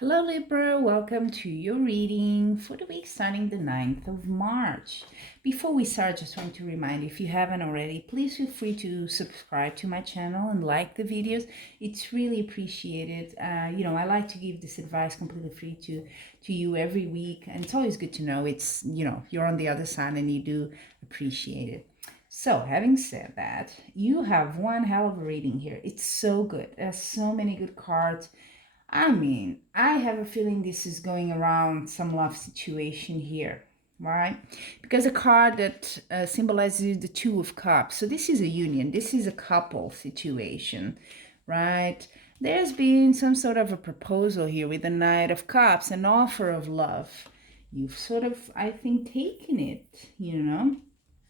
Hello Libra, welcome to your reading for the week starting the 9th of March. Before we start, just want to remind you, if you haven't already, please feel free to subscribe to my channel and like the videos. It's really appreciated. I like to give this advice completely free to you every week, and it's always good to know you're on the other side and you do appreciate it. So, having said that, you have one hell of a reading here. It's so good. There's so many good cards. I have a feeling this is going around some love situation here, right? Because a card that symbolizes the Two of Cups. So this is a union. This is a couple situation, right? There's been some sort of a proposal here with the Knight of Cups, an offer of love. You've sort of, I think, taken it.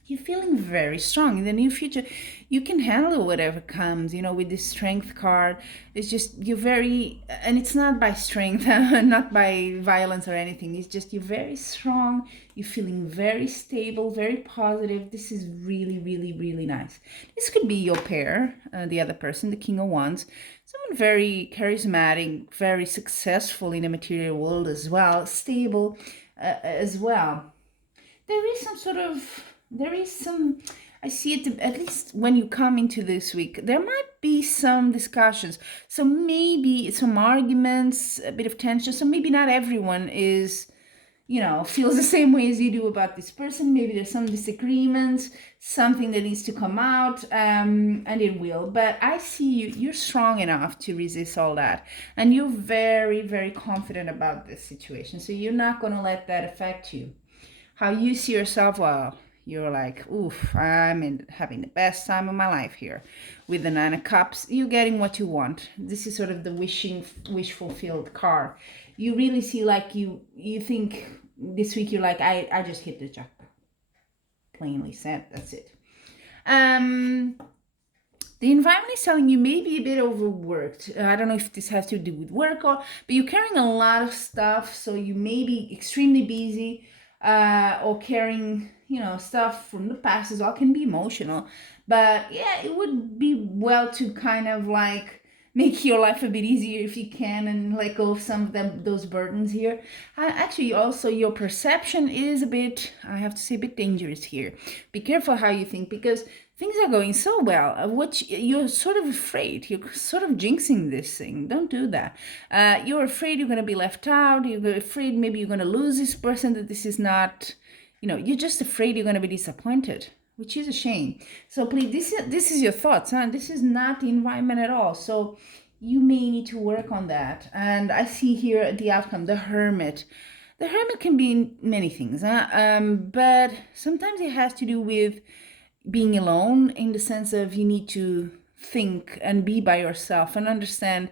You're feeling very strong in the near future. You can handle whatever comes, with this strength card. It's just you're very, and it's not by strength, not by violence or anything. It's just you're very strong. You're feeling very stable, very positive. This is really, really, really nice. This could be your pair, the other person, the King of Wands. Someone very charismatic, very successful in the material world as well, stable as well. There is some, I see it, at least when you come into this week, there might be some discussions. So maybe some arguments, a bit of tension. So maybe not everyone feels the same way as you do about this person. Maybe there's some disagreements, something that needs to come out, and it will. But I see you're strong enough to resist all that. And you're very, very confident about this situation. So you're not going to let that affect you. How you see yourself, well, you're like, oof, having the best time of my life here. With the Nine of Cups, you're getting what you want. This is sort of the wish fulfilled card. You really see, like, you think this week you're like, I just hit the jackpot. Plainly said, that's it. The environment is telling you maybe a bit overworked. I don't know if this has to do with work but you're carrying a lot of stuff, so you may be extremely busy, or carrying, stuff from the past as well. Can be emotional, but yeah, it would be well to kind of like make your life a bit easier if you can and let go of some of those burdens here. Actually, also your perception is a bit, I have to say, a bit dangerous here. Be careful how you think, because things are going so well, which you're sort of afraid. You're sort of jinxing this thing. Don't do that. You're afraid you're going to be left out. You're afraid maybe you're going to lose this person, that this is not, you're just afraid you're going to be disappointed, which is a shame. So please, this is your thoughts, huh? This is not the environment at all. So you may need to work on that. And I see here the outcome, the Hermit. The Hermit can be many things, huh? But sometimes it has to do with being alone, in the sense of you need to think and be by yourself and understand,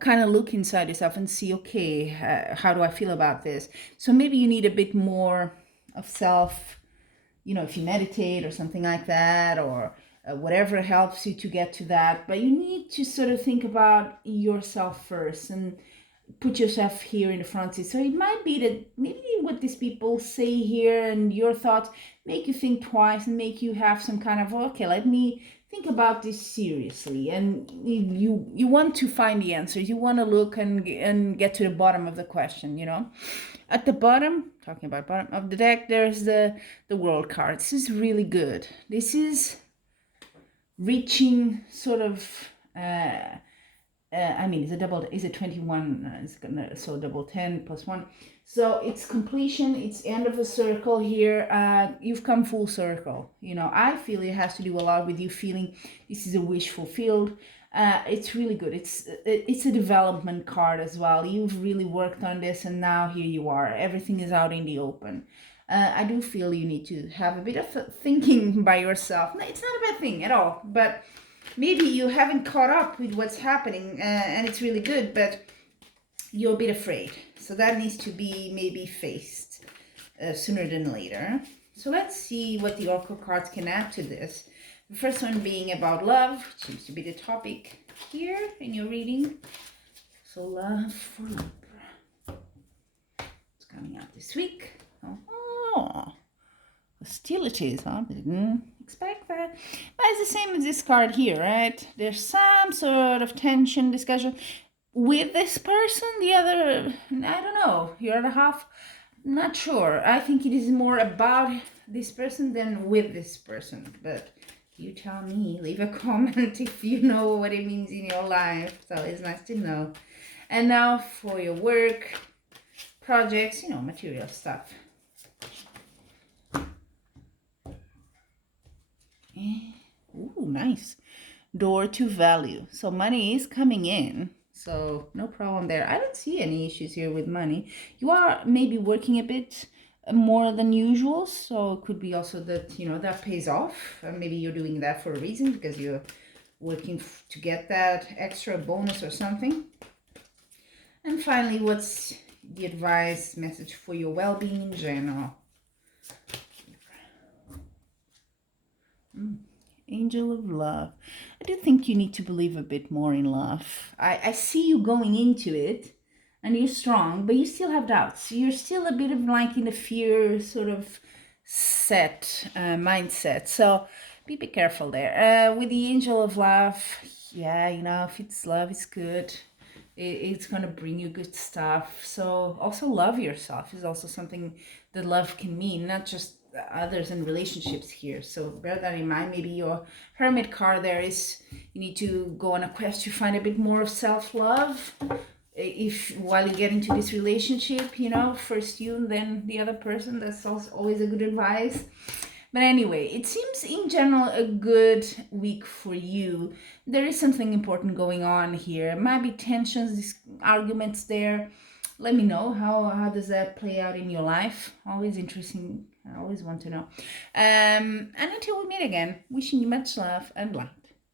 kind of look inside yourself and see, okay, how do I feel about this? So maybe you need a bit more of self, if you meditate or something like that, or whatever helps you to get to that. But you need to sort of think about yourself first and put yourself here in the front seat. So it might be that maybe what these people say here and your thoughts make you think twice and make you have some kind of, okay, let me think about this seriously. And you want to find the answers. You want to look and get to the bottom of the question, At the bottom, talking about bottom of the deck, there's the World card. This is really good. This is reaching sort of, it's a double, is it 21? So double 10 plus 1. So it's completion, it's end of a circle here. You've come full circle. I feel it has to do a lot with you feeling this is a wish fulfilled. It's really good. It's a development card as well. You've really worked on this, and now here you are. Everything is out in the open. I do feel you need to have a bit of thinking by yourself. No, it's not a bad thing at all, but maybe you haven't caught up with what's happening, and it's really good, but you're a bit afraid. So that needs to be maybe faced sooner than later. So let's see what the Oracle cards can add to this. The first one being about love, which seems to be the topic here in your reading. So love for Libra. It's coming out this week. Oh, hostilities, huh? Didn't expect that. But it's the same as this card here, right? There's some sort of tension, discussion. with this person, the other, I don't know, your other half, not sure. I think it is more about this person than with this person, but you tell me. Leave a comment if you know what it means in your life. So it's nice to know. And now for your work, projects, material stuff. Ooh, nice. Door to value. So money is coming in. So no problem there. I don't see any issues here with money. You are maybe working a bit more than usual. So it could be also that, that pays off. Maybe you're doing that for a reason because you're working to get that extra bonus or something. And finally, what's the advice message for your well-being in general? Angel of love. I do think you need to believe a bit more in love. I see you going into it and you're strong, but you still have doubts. You're still a bit of like in a fear sort of mindset. So be careful there. With the angel of love, yeah, if it's love, it's good. It's going to bring you good stuff. So also love yourself is also something that love can mean, not just others and relationships here. So bear that in mind. Maybe your hermit card there is you need to go on a quest to find a bit more of self-love. If while you get into this relationship, first you and then the other person, that's also always a good advice. But anyway, it seems in general a good week for you. There is something important going on here. Might be tensions, these arguments there. Let me know how does that play out in your life. Always interesting. I always want to know. And until we meet again, wishing you much love and luck.